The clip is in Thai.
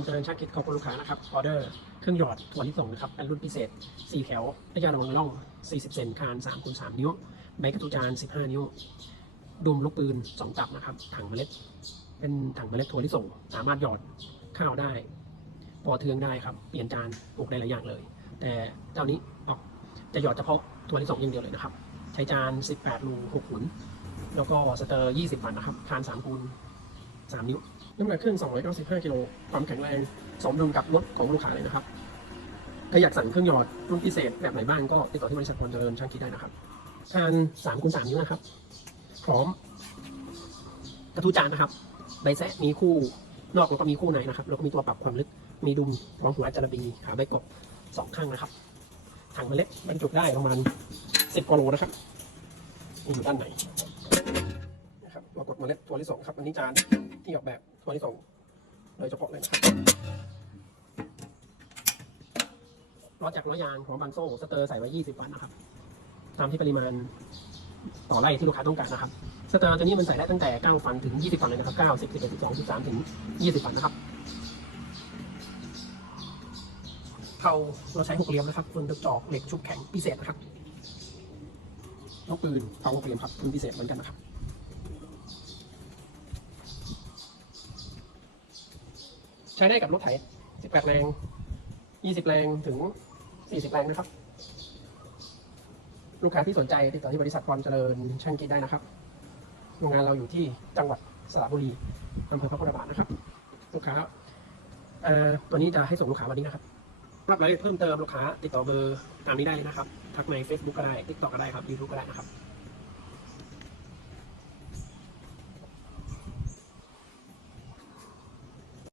รเจริญชาติคิดขอบคุณลูกค้านะครับออเดอร์เครื่องหยอดถั่วลิสงนะครับเป็นรุ่นพิเศษ 4 แถวระยะลงล่อง 40 เซนคาน3คูณ3นิ้วใบกระตุจาน 15 นิ้วดุมลูกปืน 2 ตับนะครับ ถังเมล็ด เป็นถังเมล็ดถั่วลิสงสามารถหยอดข้าวได้ปอเทืองได้ครับ เปลี่ยนจานปลูกได้หลายอย่างเลย แต่เจ้านี้ออกจะหยอดเฉพาะถั่วลิสงอย่างเดียวเลยนะครับ ใช้จาน 18รู6ขุน แล้วก็สเตอร์ 20 วันนะครับ คาน3คูณ 3 นิ้ว น้ำหนักเครื่อง 295 กิโล ความแข็งแรงสมดุลกับรถของลูกค้าเลยนะครับถ้าอยากสั่งเครื่องหยอดรุ่นพิเศษแบบไหนบ้างก็ติดต่อที่บริษัทพรเจริญช่างคิดได้นะครับจาน3คูณ3นิ้วนะครับ พร้อม กระทู้จานนะครับ ใบแซะมีคู่นอกแล้วก็มีคู่ในนะครับ แล้วก็มีตัวปรับความลึก มีดุมพร้อมหัวจารบีขาใบกบสองข้างนะครับ ถังเมล็ดบรรจุได้ประมาณ10กว่าโลนะครับ มีอยู่ด้านใน รับเรากดเมล็ดตัวที่สองครับ อันนี้จานที่ออกแบบตัวที่สองโดยเฉพาะเลยนะครับล้อจากล้อยางของบางโซ่สเตอร์ใส่ไว้ 20 วันนะครับ ตามที่ปริมาณต่อไร่ที่ลูกค้าต้องการนะครับ สเตอร์ตัวนี้มันใส่ได้ตั้งแต่ 9 ฟันถึง 20 ฟันเลยนะครับ 9 10 11 12 13 ถึง 20 ฟันนะครับเขาเราใช้หกเหลี่ยมนะครับบนกระจอกเหล็กชุบแข็งพิเศษนะครับลูกปืนเขาหกเหลี่ยมครับปืนพิเศษเหมือนกันนะครับ ช้ได้กับรถไถ 18 แรง 20 แรงถึง 40 แรงนะครับ ลูกค้าที่สนใจติดต่อที่บริษัทพรเจริญช่างกิจได้นะครับ โรงงานเราอยู่ที่จังหวัดสระบุรีอำเภอพระพุทธบาทนะครับ ลูกค้าเอ่อตัวนี้จะให้ส่งลูกค้าวันนี้นะครับรับรายละเอียดเพิ่มเติมลูกค้า ติดต่อเบอร์ตามนี้ได้เลยนะครับ ทักใน Facebook ก็ได้ TikTok ก็ได้ครับ YouTube ก็ได้นะครับ